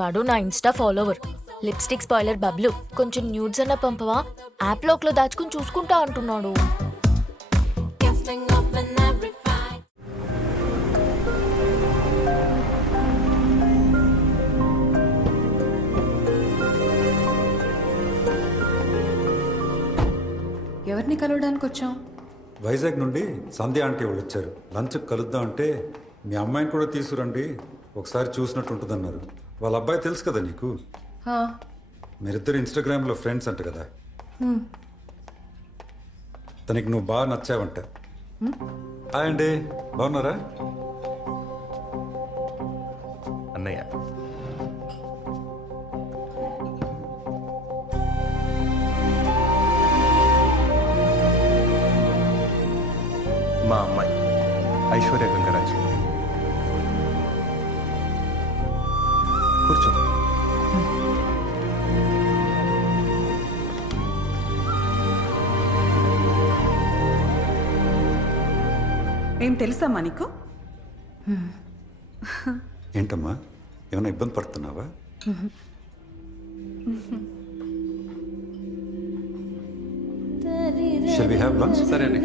వాడు నా Insta follower. Lipstick spoiler Bablu. కొంచెం న్యూడ్స్ అన్న పంపవా? యాప్ లోక్లో దాచుకుని చూసుకుంటా అంటున్నాడు. ఎవరిని కలవడానికి వచ్చాం? వైజాగ్ నుండి సంధ్య ఆంటీ వాళ్ళు వచ్చారు. లంచ్ కలుద్దాం అంటే మీ అమ్మాయిని కూడా తీసుకురండి, ఒకసారి చూసినట్టు ఉంటుందన్నారు. వాళ్ళ అబ్బాయి తెలుసు కదా నీకు? మీరిద్దరు ఇన్స్టాగ్రామ్లో ఫ్రెండ్స్ అంట కదా. తనకి నువ్వు బాగా నచ్చావంట. హాయ్ అండి, బాగున్నారా? అన్నయ్య మా అమ్మాయి ఐశ్వర్య గంగరాజు. కూర్చో. ఏం తెలుసమ్మా నీకు? ఏంటమ్మా, ఏమైనా ఇబ్బంది పడుతున్నావా? Shall we have lunch? సరే అండి.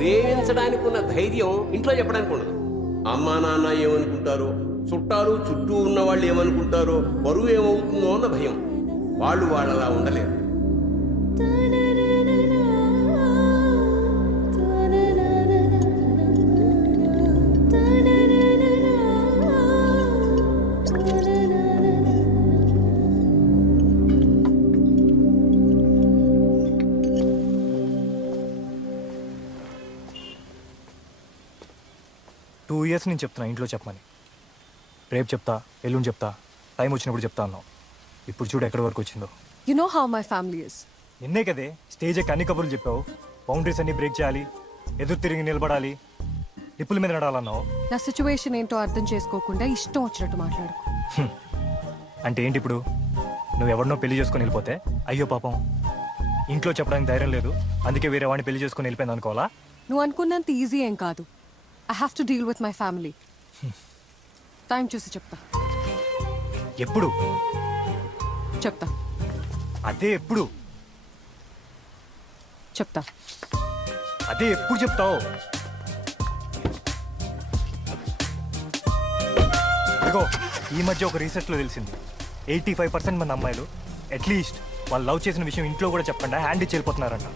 ప్రేమించడానికి ఉన్న ధైర్యం ఇంట్లో చెప్పడానికి ఉండదు. అమ్మా నాన్న ఏమనుకుంటారో, చుట్టాలు చుట్టూ ఉన్న వాళ్ళు ఏమనుకుంటారో, బరువు ఏమవుతుందో అన్న భయం. వాళ్ళు వాళ్ళలా ఉండలేరు. టూ ఇయర్స్ నేను చెప్తున్నా ఇంట్లో చెప్పమని. రేపు చెప్తా, ఎల్లుండి చెప్తా, టైం వచ్చినప్పుడు చెప్తా అన్నావు. ఇప్పుడు చూడు ఎక్కడి వరకు వచ్చిందో. You know how my family is. నిన్నే కదే స్టేజ్ ఎక్కి అన్ని కబుర్లు చెప్పావు. బౌండరీస్ అన్ని బ్రేక్ చేయాలి, ఎదురు తిరిగి నిలబడాలి, నిప్పుల మీద నడాలన్నావు. నా సిచ్యువేషన్ ఏంటో అర్థం చేసుకోకుండా ఇష్టం వచ్చినట్టు మాట్లాడుకో. అంటే ఏంటి ఇప్పుడు? నువ్వు ఎవరినో పెళ్లి చేసుకొని వెళ్ళిపోతే అయ్యో పాపం ఇంట్లో చెప్పడానికి ధైర్యం లేదు, అందుకే వేరే వాడిని పెళ్లి చేసుకొని వెళ్ళిపోయింది అనుకోవాలా? నువ్వు అనుకున్నంత ఈజీ ఏం కాదు. I have to deal with my family. Time చూసి చెప్తా. ఎప్పుడు చెప్తా. అదే ఎప్పుడు? చెప్తా. అదే ఎప్పుడు చెప్తావు? ఇదిగో ఈ మధ్య ఒక రీసెర్చ్లో తెలిసింది, 85% మంది అమ్మాయిలు అట్లీస్ట్ వాళ్ళు లవ్ చేసిన విషయం ఇంట్లో కూడా చెప్పకుండా హ్యాండ్ ఇచ్చి వెళ్ళిపోతున్నారంట.